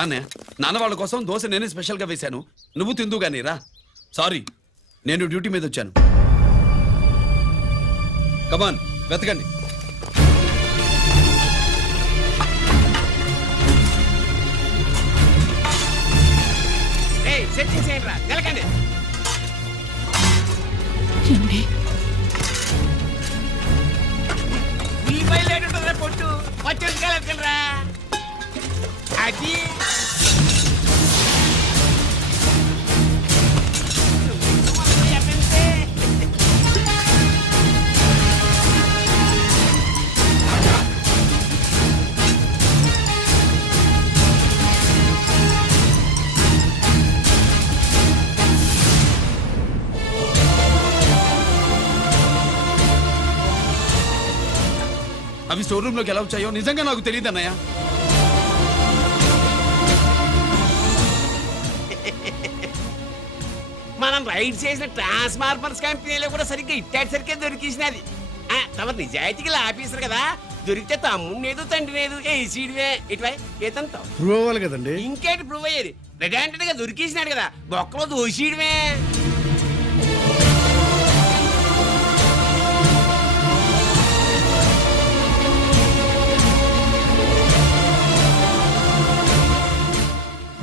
రానే నాన్న వాళ్ళ కోసం దోశ నేనే స్పెషల్గా వేశాను, నువ్వు తిందు గానీ రా. సారీ, నేను డ్యూటీ మీద వచ్చాను. కమాన్ వెతకండి. పొట్టు వచ్చేసుకెళ్ళరా అది అవి స్టోర్ రూమ్ లోకి ఎలా వచ్చాయో నిజంగా నాకు తెలియదు అన్నయ్య. మనం రైడ్ చేసిన ట్రాన్స్ఫార్మర్స్ కంపెనీలో కూడా సరిగ్గా ఇట్టాడు సరిగ్గా దొరికేసినది. తమ నిజాయితీగా ఆఫీసర్ కదా, దొరికితే తమ్ముడు తండ్రి లేదు ఏసీడివే ఇటువై ఏతంతో ప్రూవ్ అవ్వాలి కదండి. ఇంకేంటి ప్రూవ్ అయ్యేది? రెడ్ గా దొరికేసినాడు కదా, బొక్కలో దోషీడమే.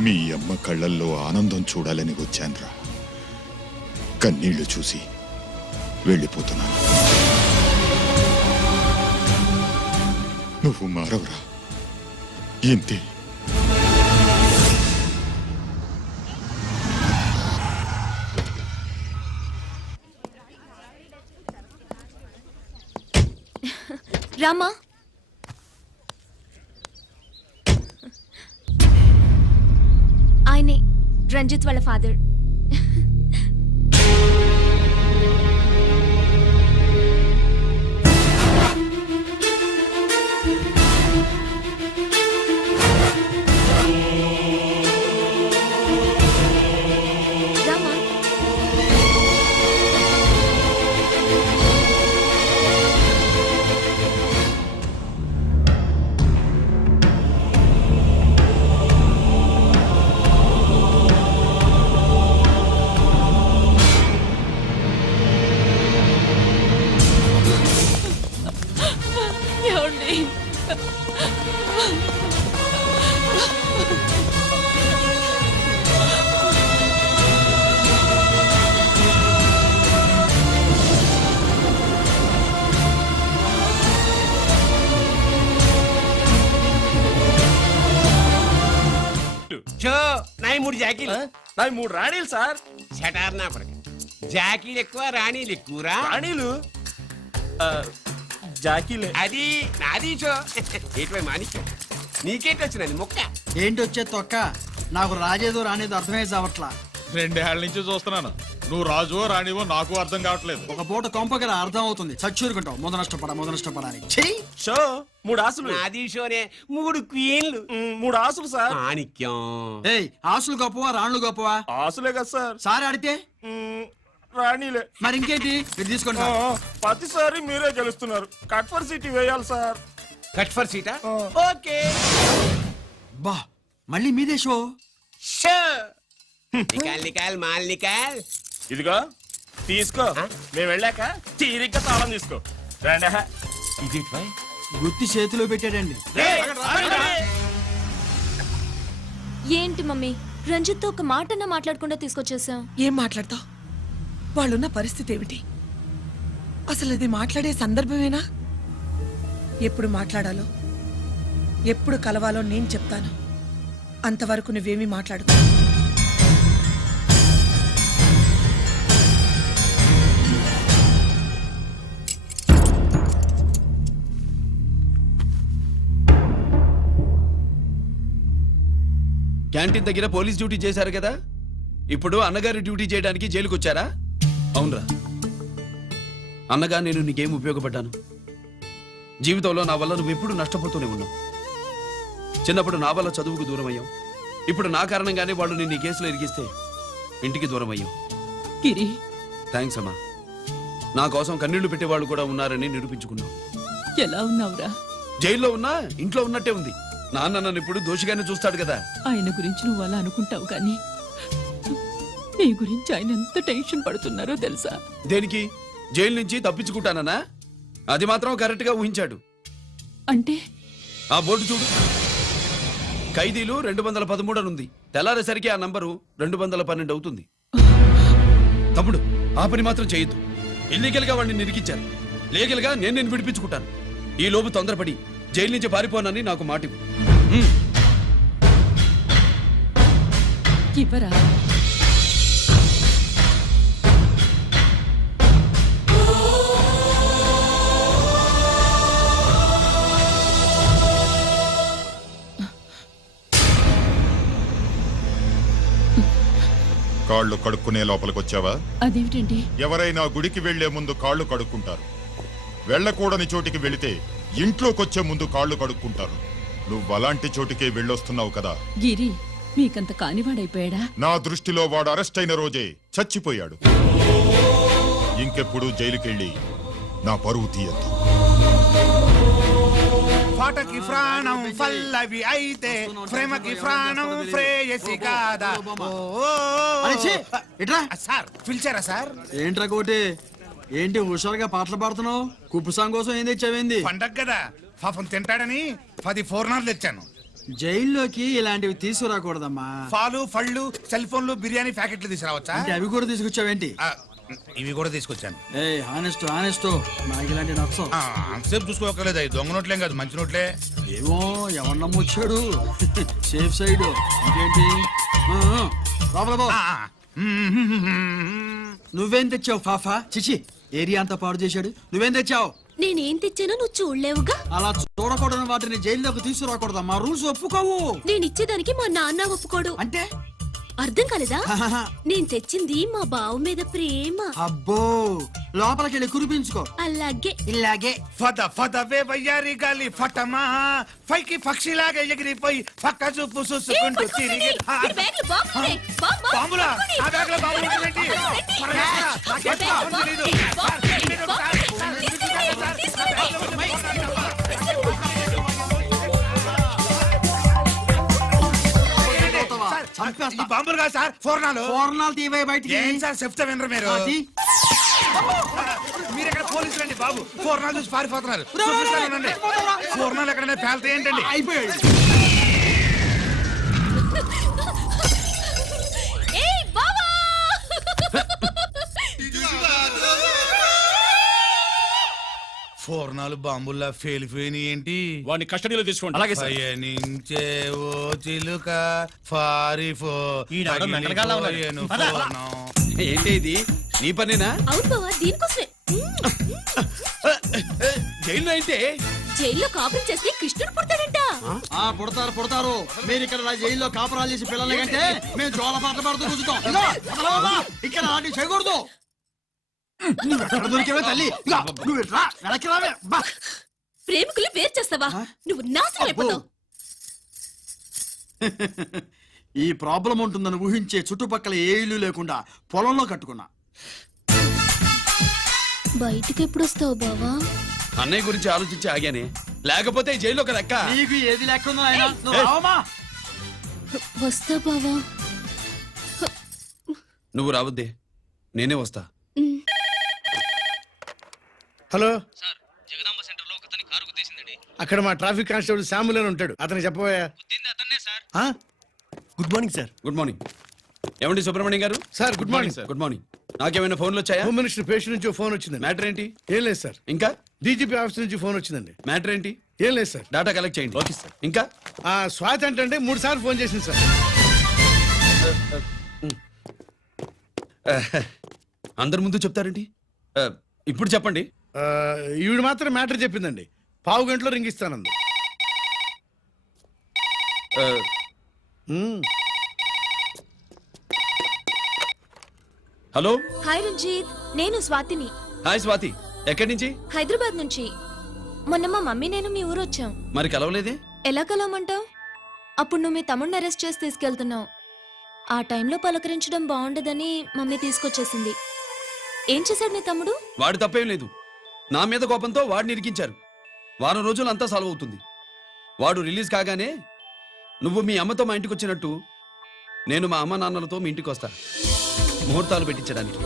మీ అమ్మ కళ్ళల్లో ఆనందం చూడాలని వచ్చాన్రా. కన్నీళ్లు చూసి వెళ్ళిపోతున్నాను. నువ్వు మారవరా, ఇంతే. రామా, ఆయనే రంజిత్ వాళ్ళ ఫాదర్. రామా, నాయి 3 జాకీలు. నావి 3 రాణీలు సార్. షటార్ నా కొడుకు, జాకీలు ఎక్కువ రాణీలు ఎక్కువరా? రాణీలు జాకీలే. అది నాది చో. ఏటివై మాణిక్యం, నీకేంటి వచ్చినది మొక్క? ఏంటి వచ్చే తొక్క? నాకు రాజేదో రానేదో అర్థమే చావట్లా. 2 ఏళ్ల నుంచి చూస్తున్నాను. నువ్వు రాజువో రాణివో నాకు అర్థం కావట్లేదు. ఒక పూట కొంపగల అర్థం అవుతుంది. చచ్చూరుకుంటావు మొద నష్టపడాలి. షో 3 ఆసులు. నాది షోనే 3 క్వీన్లు. 3 ఆసులు సార్. మాణిక్యం, ఏయ్, ఆసులు గొప్పవా రాణులు గొప్పవా? ఆసులే కదా సార్. సారి ఆడితే రాణీలే. మరి ఇంకేంటి మీరు తీసుకోండి. ప్రతిసారి మీరే గెలుస్తున్నారు. కట్ ఫర్ సిటీ వేయాలి సార్. కట్ ఫర్ సీటా? ఓకే. బా, మళ్ళీ మీదే షో. షో నికాల్ నికాల్ మాల్ నికాల్. ఇదిగో తీసుకో. మేము వెళ్ళాక తీరిగ్గా తాళం తీసుకో. రండి. ఇది గుత్తి చేతిలో పెట్టాడండి. ఏంటి మమ్మీ, రంజిత్ తో ఒక మాటన్నా మాట్లాడకుండా తీసుకొచ్చేసాం. ఏం మాట్లాడతావు? వాళ్ళున్న పరిస్థితి ఏమిటి? అసలు అది మాట్లాడే సందర్భమేనా? ఎప్పుడు మాట్లాడాలో, ఎప్పుడు కలవాలో నేను చెప్తాను. అంతవరకు నువ్వేమీ మాట్లాడుకో. క్యాంటీన్ దగ్గర పోలీస్ డ్యూటీ చేశారు కదా, ఇప్పుడు అన్నగారి డ్యూటీ చేయడానికి జైలుకి వచ్చారా? అవునరా, అన్నగా నేను నీకేం ఉపయోగపడ్డాను? జీవితంలో నా వల్ల నువ్వు ఎప్పుడు నష్టపోతూనే ఉన్నావు. చిన్నప్పుడు నా వల్ల చదువుకు దూరం అయ్యావు. ఇప్పుడు నా కారణంగానే వాళ్ళు నిన్ను ఈ కేసులో ఇరిగిస్తే ఇంటికి దూరం అయ్యావు. థ్యాంక్స్ అమ్మా. నా కోసం కన్నీళ్లు పెట్టేవాళ్ళు కూడా ఉన్నారని నిరూపించుకున్నావు. ఎలా ఉన్నావురా? జైల్లో ఉన్నా ఇంట్లో ఉన్నట్టే ఉంది. నాన్న నన్ను ఇప్పుడు దోషిగానే చూస్తాడు కదా. ఆయన గురించి నువ్వు అలా అనుకుంటావు కానీ నీ గురించి ఆయన ఎంత టెన్షన్ పడుతున్నారో తెలుసా? దేనికి? జైలు నుంచి తప్పించుకుంటానన్నా? అది మాత్రం కరెక్ట్ గా ఊహించాడు. అంటే ఆ బోర్డు చూడు, ఖైదీలు 213 అని ఉంది. తెల్లారేసరికి ఆ నంబరు 212 అవుతుంది. తమ్ముడు, ఆ పని మాత్రం చేయొద్దు. ఇల్లీగల్ గా వాడిని నిరికించాను. లీగల్ గా నేను విడిపించుకుంటాను. ఈ లోపు తొందరపడి జైలు నుంచి పారిపోనని నాకు మాట ఇవ్వు. ఇవ్వరా? కాళ్ళు కడుక్కునే లోపలికొచ్చావా? అదేమిటండి? ఎవరైనా గుడికి వెళ్లే ముందు కాళ్ళు కడుక్కుంటారు. వెళ్ళకూడని చోటికి వెళితే ఇంట్లోకొచ్చే ముందు కాళ్ళు కడుక్కుంటారు. నువ్వు అలాంటి చోటికే వెళ్ళొస్తున్నావు కదా. గిరి మీకంత కానివాడైపోయాడా? నా దృష్టిలో వాడు అరెస్ట్ అయిన రోజే చచ్చిపోయాడు. ఇంకెప్పుడు జైలుకెళ్ళి నా పరువు తీయద్దు. పాటకి ప్రాణం పల్లవి అయితే ప్రేమకి ప్రాణం ప్రేయసి కాదా. ఇట్రా సార్ పిలిచారా సార్? ఏంట్రా కోటి, ఏంటి హుషారుగా పాటలు పాడుతున్నావు? కుప్పు సాంగ్ కోసం ఏం తెచ్చావేంది? పండగ కదా పాపం తింటాడని 10 4 తెచ్చాను. జైల్లోకి ఇలాంటివి తీసుకురాకూడదమ్మా. పాలు పళ్ళు సెల్ ఫోన్లు బిర్యానీ ప్యాకెట్లు తీసుకురావచ్చా? అంటే అవి కూడా తీసుకొచ్చావేంటి? ఇవి కూడా తీసుకొచ్చాను. ఏ హానెస్ట్ నాకు ఇలాంటి నచ్చవు. అంతసేపు చూసుకోకలేదు. అవి దొంగ నోట్లేం కాదు, మంచి నోట్లే. ఏమో ఎవరు నమ్మొచ్చాడు. Safe side. ఇంకేంటి? లోపల పో. నువ్వేం తెచ్చావు ఫాఫా? చిచి, ఏరియా అంతా పాడు చేశాడు. నువ్వేం తెచ్చావు? నేనేం తెచ్చానో నువ్వు చూడలేవుగా. అలా చూడకూడని వాటిని జైల్లోకి తీసుకురాకూడదమ్మా. రూల్స్ ఒప్పుకోవు. నేనిచ్చేదానికి మా నాన్న ఒప్పుకోడు. అంటే అర్థం కాలేదా? నేను తెచ్చింది మా బావ మీద ప్రేమ. అబ్బో, లోపలికి వెళ్ళి కురిపించుకో. అలాగే ఇలాగే ఫద ఫదవే వయ్యారి గాలి ఫటమా పైకి పక్షిలాగా ఎగిరిపోయి పక్క చూపు చూసుకుంటూ తిరిగి. బాంబులా? ఆ బ్యాగ్ లో బాంబులు ఉంటుందేంటి? ఈ బాంబులు కాదు సార్, ఫోర్నాలు. ఫోర్నాలు తీవే బయటికి. ఏం సార్ చెప్తా వినరు మీరు? మీరు ఎక్కడ పోలీసులు అండి బాబు? ఫోర్నాలు చూసి పారిపోతున్నారు. చూపిస్తానండి. ఫోర్నాలు ఎక్కడైనా పేల్తే ఏంటండి? అయిపోయాడు. ఫోర్నాలు బాంబుల్లా ఫెయిలిపోయినాయి ఏంటి? వాడిని కస్టడీలో తీసుకోండి. అలాగే సార్. పయనించే ఓ చిలుక పారిపో. పగిలిపోయేను ఫోర్నం. ఏంటి ఇది? నీ పనేనా? అవును బావా, దీనికోసమే. జైల్లో అయితే జైల్లో కాపురం చేస్తే కృష్ణుడు పుడతాడంట. పుడతారు. మీరు ఇక్కడ నా జైల్లో కాపురాలు చేసి పిల్లల కంటే మేము జోల పాటలు పాడుతూ కూర్చుంటాం. ఇక్కడ అలాంటివి చేయకూడదు. నువ్వు ఎక్కడ దొరికావే తల్లి? నువ్వు ఇట్రా, వెనక్కి రావే. ప్రేమికులు వేరు చేస్తావా? నువ్వు నాశనం అయిపోతావు. ఈ ప్రాబ్లం ఉంటుందని ఊహించే చుట్టుపక్కల ఏ ఇల్లు లేకుండా పొలంలో కట్టుకున్నా. బయటికి ఎప్పుడు వస్తావు బావా? అన్నయ్య గురించి ఆలోచించి ఆగానే, లేకపోతే ఈ జైల్లో కదా అక్క. నీకు ఏది లేకుండా ఆయన నువ్వు రావమ్మా. వస్తా బావా. నువ్వు రావద్దే, నేనే వస్తా. హలో అక్కడ మా ట్రాఫిక్ కానిస్టేబుల్ శామ్యుల్ అని ఉంటాడు. అతను చెప్పబోయా. Good morning sir. Good morning. ఏమండి సుబ్రహ్మణ్యం గారు? Sir good morning sir. Good morning. నాకేమైనా ఫోన్లు వచ్చాయా? హోమ్ మినిస్టర్ పేషెంట్ నుంచి ఫోన్ వచ్చింది. మ్యాటర్ ఏంటి? ఏం లేదు సార్. ఇంకా డీజీపీ ఆఫీస్ నుంచి ఫోన్ వచ్చిందండి. మ్యాటర్ ఏంటి? ఏం లేదు సార్. డాటా కలెక్ట్ చేయండి. Okay sir. ఇంకా స్వాతి అంటే 3 సార్లు ఫోన్ చేసింది సార్. అందరి ముందు చెప్తారేంటి? ఇప్పుడు చెప్పండి. ఈవిడ మాత్రం మ్యాటర్ చెప్పిందండి. 1/2 గంటలో రింగ్ ఇస్తానంది. హలో. హాయ్ రంజిత్, నేను స్వాతిని. హాయ్ స్వాతి. ఎక్కడి నుంచి? హైదరాబాద్ నుంచి. మొన్న మా మమ్మీ నేను మీ ఊరు వచ్చాం. మరి కలవలేదే? ఎలా కలవమంటావు? అప్పుడు నువ్వు మీ తమ్ముడిని అరెస్ట్ చేసి తీసుకెళ్తున్నావు. ఆ టైంలో పలకరించడం బాగుండదని మమ్మీ తీసుకొచ్చేసింది. ఏం చేశాడు నీ తమ్ముడు? వాడు తప్పేం లేదు. నా మీద కోపంతో వాడిని ఇరికించారు. వారం రోజులు అంతా సాల్వ్ అవుతుంది. వాడు రిలీజ్ కాగానే నువ్వు మీ అమ్మతో మా ఇంటికి వచ్చినట్టు నేను మా అమ్మ నాన్నలతో మీ ఇంటికి వస్తా ముహూర్తాలు పెట్టించడానికి.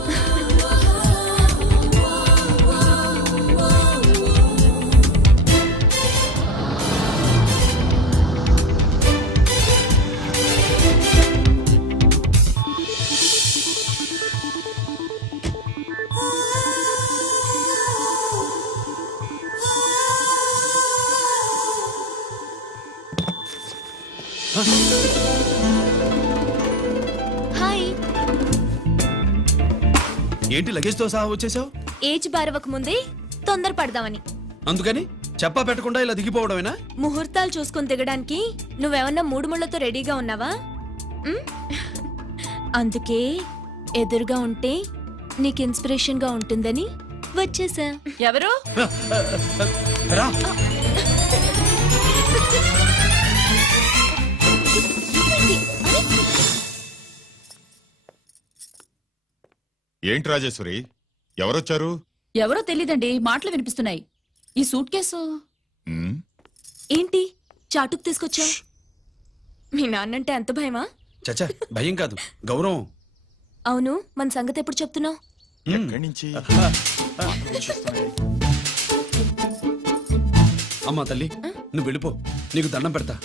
హాయ్. ఏంటి లగేజ్తో సహా వచ్చేసావు? ఏజ్ బారవక ముందే తొందర పడదామని. అందుకని చెప్పా పెట్టకుండా ఇలా దిగిపోవడమేనా? ముహూర్తాలు చూసుకొని దిగడానికి నువ్వేమన్నా మూడు ముళ్ళతో రెడీగా ఉన్నావా? ఉమ్? అందుకే ఎదురుగా ఉంటే నీకు ఇన్స్పిరేషన్ గా ఉంటుందని వచ్చేసా. ఎవరు? రా. ఏంటి రాజేశ్వరి, ఎవరొచ్చారు? ఎవరో తెలీదండి, మాటలు వినిపిస్తున్నాయి. ఈ సూట్ కేసు ఉమ్, ఏంటి చాటుకు తీసుకొచ్చా? మీ నాన్నంటే అంత భయమా? చచ్చా, భయం కాదు, గౌరవం. అవును, మన సంగతి ఎప్పుడు చెప్తున్నావు? ఎక్కడి నుంచి? అమ్మా తల్లి, నువ్వు వెళ్ళిపో, నీకు దండం పెడతా.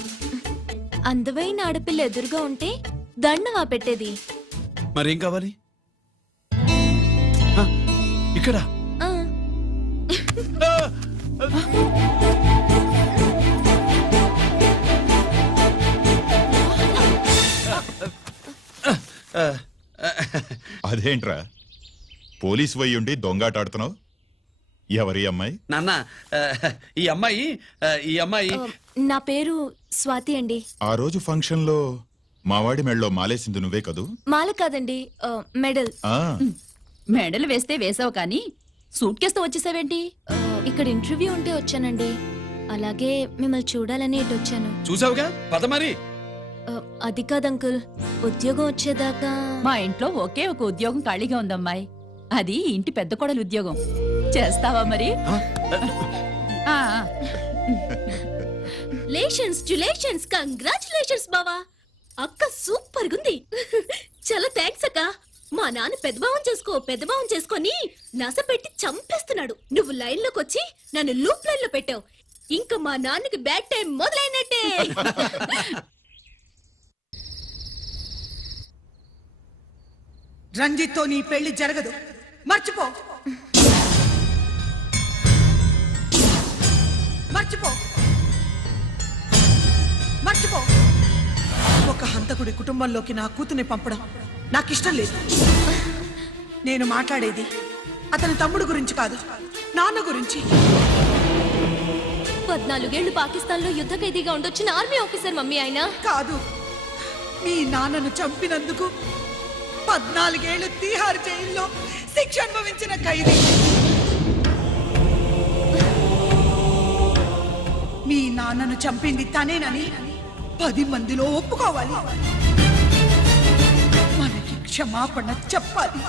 అందమైన ఆడపిల్ల ఎదురుగా ఉంటే దండవా పెట్టేది? మరేం కావాలి? ఆ, ఇక్కడ ఆ, అదేంట్రా పోలీస్ వయ్యుండి దొంగాటాడుతున్నావు? ఎవరి అమ్మాయి? నాన్న, ఈ అమ్మాయి నా పేరు స్వాతి అండి. ఆ రోజు ఫంక్షన్ లో మావాడి మెళ్ళలో మాలేసింది నువ్వే కదూ? మాల కాదండి, మెడల్. ఆ, మెడలు వేస్తే వేసావు కానీ సూట్ కేసుతో వచ్చేసావేంటి? ఇక్కడ ఇంటర్వ్యూ ఉంటే వచ్చానండి. అలాగే మిమ్మల్ని చూడాలని ఇటు వచ్చాను. చూసావుగా, పద మరి. అది కాదు అంకుల్, ఉద్యోగం వచ్చేదాకా. మా ఇంట్లో ఒకే ఒక ఉద్యోగం ఖాళీగా ఉందమ్మాయి, అది ఇంటి పెద్ద కోడలు ఉద్యోగం. చేస్తావా మరి? ఆ, లేషన్స్ కంగ్రాచులేషన్స్ బావా. అక్క సూపర్ గుంది. చాలా థ్యాంక్స్ అక్క. మా నాన్న పెద్దభావం చేసుకొని నస పెట్టి చంపేస్తున్నాడు. నువ్వు లైన్ లోకి వచ్చి నన్ను లూప్ లైన్ లో పెట్టావు. ఇంకా మా నాన్నకి బ్యాడ్ టైం మొదలైనట్టే. రంజిత్తో నీ పెళ్లి జరగదు, మర్చిపో. మర్చిపో, మర్చిపో. ఒక హంతకుడి కుటుంబంలోకి నా కూతుర్ని పంపడం నాకిష్టం లేదు. నేను మాట్లాడేది అతని తమ్ముడు గురించి కాదు, నాన్న గురించి. 14 ఏళ్లు పాకిస్తాన్ లో యుద్ధ ఖైదీగా ఉండొచ్చిన ఆర్మీ ఆఫీసర్ మమ్మీ ఆయన. కాదు, మీ నాన్నను చంపినందుకు 14 ఏళ్లు తీహార్ జైల్లో శిక్ష అనుభవించిన ఖైదీ. మీ నాన్నను చంపింది తనేనని 10 మందిలో ఒప్పుకోవాలి. మనకి క్షమాపణ చెప్పాలి.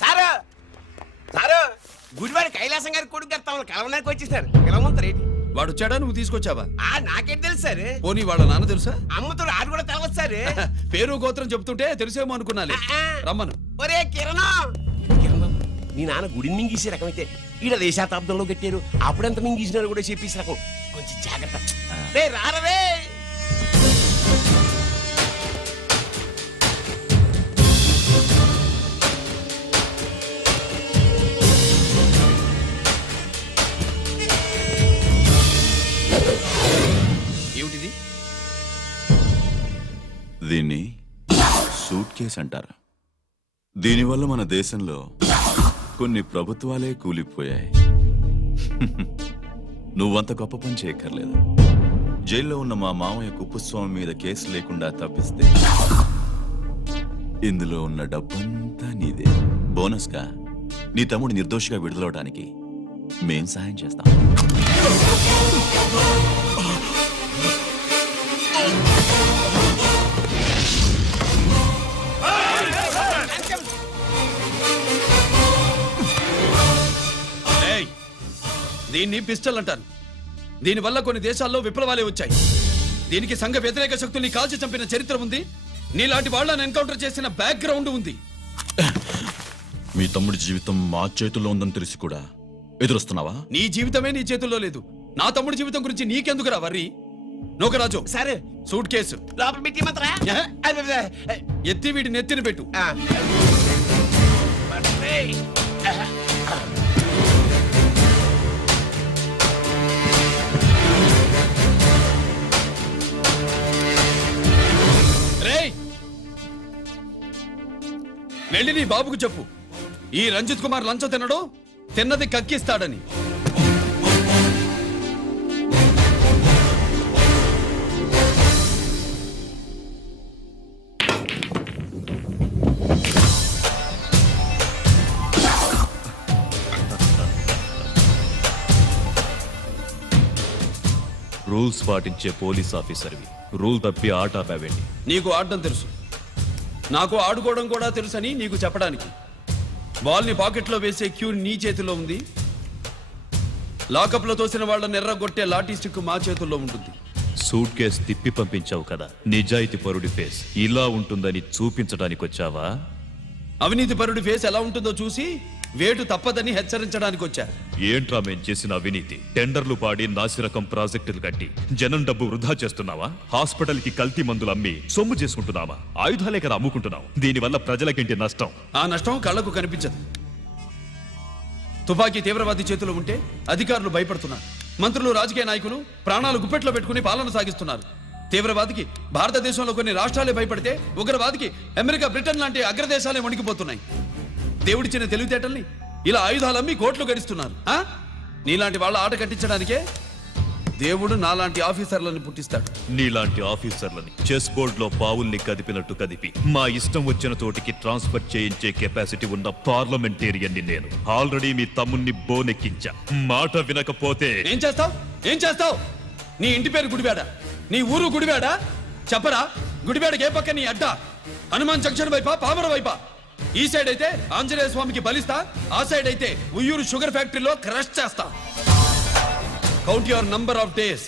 సారు సారు గుడివాడి కైలాసం గారి కొడుకు గారు తమను కలవడానికి వచ్చేసారు. పిలవమంటారు ఏంటి? వాడు వచ్చాడా, నువ్వు తీసుకొచ్చావా? నాకేం తెలుసు సార్. పోనీ వాళ్ళ నాన్న తెలుసా? అమ్మతో ఆడు కూడా తెలవచ్చు సార్. పేరు గోత్రం చెప్తుంటే తెలిసేమో అనుకున్నాలే. రమ్మను. ఒరే కిరణం, కిరణం, నీ నాన్న గుడిని మింగేసే రకమైతే ఈడ దేశాతాబ్దంలో కట్టారు. అప్పుడెంత మింగేసినారు కూడా చెప్పేసి రకం. కొంచెం జాగ్రత్త. రే రారవే. ఏమిటిది? దీన్ని సూట్ కేస్ అంటారు. దీనివల్ల మన దేశంలో కొన్ని ప్రభుత్వాలే కూలిపోయాయి. నువ్వంత గొప్ప పని చేయక్కర్లేదు. జైల్లో ఉన్న మా మామయ్య కుప్పస్వామి మీద కేసు లేకుండా తప్పిస్తే ఇందులో ఉన్న డబ్బంతా నీదే. బోనస్గా నీ తమ్ముడు నిర్దోషిగా విడుదలవడానికి మేం సహాయం చేస్తాం. ఏయ్, దీన్ని పిస్టల్ అంటారు. దీనివల్ల కొన్ని దేశాల్లో విప్లవాలే వచ్చాయి. దీనికి సంఘ వ్యతిరేక శక్తుల్ని కాల్చి చంపిన చరిత్ర ఉంది. నీలాంటి వాళ్ళని ఎన్కౌంటర్ చేసిన బ్యాక్గ్రౌండ్ ఉంది. మీ తమ్ముడి జీవితం మా చేతుల్లో ఉందని తెలిసి కూడా ఎదురొస్తున్నావా? నీ జీవితమే నీ చేతుల్లో లేదు. నా తమ్ముడి జీవితం గురించి నీకెందుకురా వర్రీ? నోకరాజు, సరే సూట్ కేసు లోపల పెట్టి మాత్రా ఎత్తి వీడి నెత్తిని పెట్టు. రేయ్, వెళ్ళి నీ బాబుకు చెప్పు, ఈ రంజిత్ కుమార్ లంచం తినడు, తిన్నది కక్కిస్తాడని. రూల్స్ పాటించే పోలీస్ ఆఫీసర్వి రూల్ తప్పి ఆట ఆపావేంటి? నీకు ఆడడం తెలుసు, నాకు ఆడుకోవడం కూడా తెలుసని నీకు చెప్పడానికి. బాల్ని పాకెట్లో వేసే క్యూ నీ చేతిలో ఉంది. లాకప్లో తోసిన వాళ్ళని ఎర్రగొట్టే లాఠీ స్టిక్ మా చేతుల్లో ఉంటుంది. సూట్ కేస్ తిప్పి పంపించావు కదా, నిజాయితీ పరుడి ఫేస్ ఇలా ఉంటుందని చూపించడానికి వచ్చావా? అవినీతి పరుడి ఫేస్ ఎలా ఉంటుందో చూసి వేటు తప్పదని హెచ్చరించడానికి వచ్చా. ఏంట్రా మేం చేసిన అవినీతి? టెండర్లు పాడి నాసిరకం ప్రాజెక్టులు కట్టి జనం డబ్బు వృధా చేస్తున్నావా? హాస్పిటల్ కి కల్తీ మందులు అమ్మి సొమ్ము చేసుకుంటున్నావా? ఆయుధాలే కదా అమ్ముకుంటున్నావు. దీనివల్ల ప్రజలకేంటి నష్టం? ఆ నష్టం కళ్ళకు కనిపించదు. తుపాకీ తీవ్రవాది చేతిలో ఉంటే అధికారులు భయపడుతున్నారు. మంత్రులు, రాజకీయ నాయకులు ప్రాణాలు గుప్పెట్లో పెట్టుకుని పాలన సాగిస్తున్నారు. తీవ్రవాదికి భారతదేశంలో కొన్ని రాష్ట్రాలే భయపడితే ఉగ్రవాదికి అమెరికా, బ్రిటన్ లాంటి అగ్రదేశాలే వణికిపోతున్నాయి. దేవుడిచ్చిన తెలివితేటల్ని ఇలా ఆయుధాలమ్మి కోట్లు గడిస్తున్నారు. నీలాంటి వాళ్ళ ఆట కట్టించడానికే దేవుడు నాలాంటి ఆఫీసర్లను పుట్టిస్తాడు. నీలాంటి ఆఫీసర్లని చెస్ బోర్డ్ లో పావుల్ని కదిపినట్టు కదిపి మా ఇష్టం వచ్చిన చోటికి ట్రాన్స్ఫర్ చేయించే కెపాసిటీ ఉన్న పార్లమెంటేరియన్ ని నేను. ఆల్రెడీ మీ తమ్ముణ్ణి బోనెక్కించా. మాట వినకపోతే ఏం చేస్తావు? ఏం చేస్తావు? నీ ఇంటి పేరు గుడివాడ, నీ ఊరు గుడివాడ. చెప్పరా, గుడివాడకి ఏ పక్క నీ అడ్డ? హనుమాన్ జంక్షన్ వైపా, పామర వైపా? ఈ సైడ్ అయితే ఆంజనేయ స్వామికి బలిస్తా, ఆ సైడ్ అయితే ఉయ్యూరు షుగర్ ఫ్యాక్టరీలో క్రష్ చేస్తా. Count your number of days.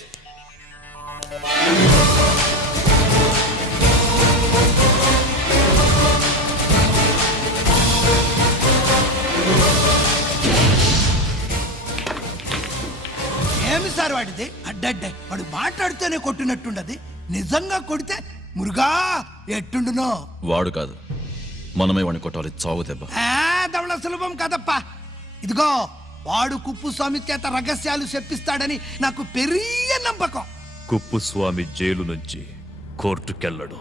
ఏమి సార్ వాడిది? అడ్డడ్డే వాడు మాట్లాడితేనే కొట్టినట్టుండది. నిజంగా కొడితే మురుగా ఎట్టుండునో. వాడు కాదు, మనమే వాడిని కొట్టాలి. చావు దెబ్బ. దవళ సులభం కదప్పా. ఇదిగో, వాడు కుప్పుస్వామి చేత రహస్యాలు చెప్పిస్తాడని నాకు పెరియ నమ్మకం. కుప్పుస్వామి జైలు నుంచి కోర్టుకెళ్ళడు.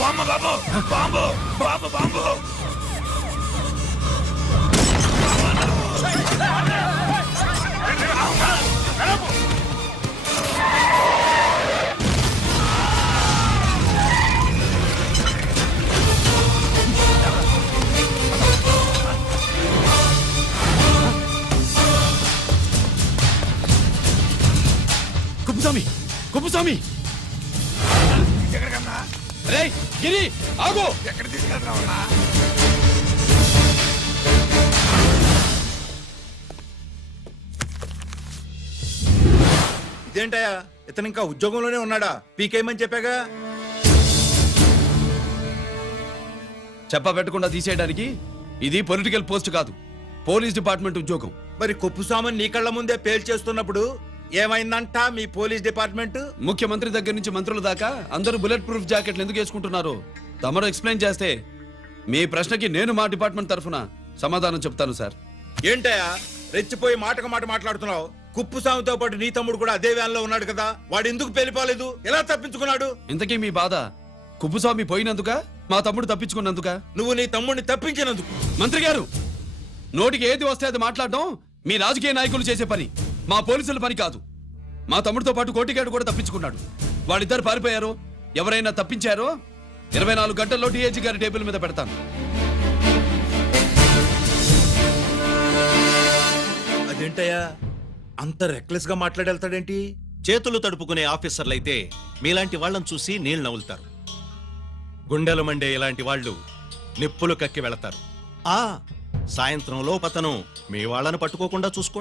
బాంబు బాబు, బాంబు బాబు, బాంబు. కుప్పుస్వామి, కుప్పుస్వామి! ఎక్కడికన్నా? రేయ్ గిరి, ఆగు! ఎక్కడ తీసుకెళ్తున్నావన్నా? ఇదేంటయ్యా, ఇతను ఇంకా ఉద్యోగంలోనే ఉన్నాడా? పీకేయమని చెప్పాగా. చెప్ప పెట్టకుండా తీసేయడానికి ఇది పొలిటికల్ పోస్ట్ కాదు, పోలీస్ డిపార్ట్మెంట్ ఉద్యోగం. మరి కుప్పుస్వామిని నీ కళ్ళ ముందే పేల్చేస్తున్నప్పుడు ఏమైందంట మీ పోలీస్ డిపార్ట్మెంట్? ముఖ్యమంత్రి దగ్గర నుంచి మంత్రుల దాకా అందరూ బుల్లెట్ ప్రూఫ్ జాకెట్లు ఎందుకు వేసుకుంటున్నారు తమరు ఎక్స్ప్లెయిన్ చేస్తే మీ ప్రశ్నకి నేను మా డిపార్ట్మెంట్ తరఫున సమాధానం చెప్తాను సార్. ఏంటయ్యా రెచ్చిపోయి మాటకు మాట మాట్లాడుతున్నావు? కుప్పుస్వామితో పాటు నీ తమ్ముడు కూడా అదే వ్యాన్ లో ఉన్నాడు కదా, వాడు ఎందుకు పెళ్లిపోలేదు, ఎలా తప్పించుకున్నాడు? ఇంతకీ మీ బాధ కుప్పుస్వామి పోయినందుక, మా తమ్ముడు తప్పించుకున్నందుక? నువ్వు నీ తమ్ముడిని తప్పించినందుకు. మంత్రి గారు, నోటికి ఏది వస్తే అది మాట్లాడడం మీ రాజకీయ నాయకులు చేసే పని, మా పోలీసుల పని కాదు. మా తమ్ముడితో పాటు కోటిగాడు కూడా తప్పించుకున్నాడు. వాళ్ళిద్దరు పారిపోయారు. ఎవరైనా తప్పించారో 24 గంటల్లో డిఐజీ గారి టేబుల్ మీద పెడతాను. అదేంటయ్యా అంత రెక్లెస్ గా మాట్లాడేళ్తాడేంటి? చేతులు తడుపుకునే ఆఫీసర్లైతే మీలాంటి వాళ్ళని చూసి నీళ్లు నవ్వులుతారు. గుండెలు మండే ఇలాంటి వాళ్ళు నిప్పులు కక్కి వెళతారు. సాయంత్రంలో పతను మీ వాళ్ళను పట్టుకోకుండా చూసుకోండి.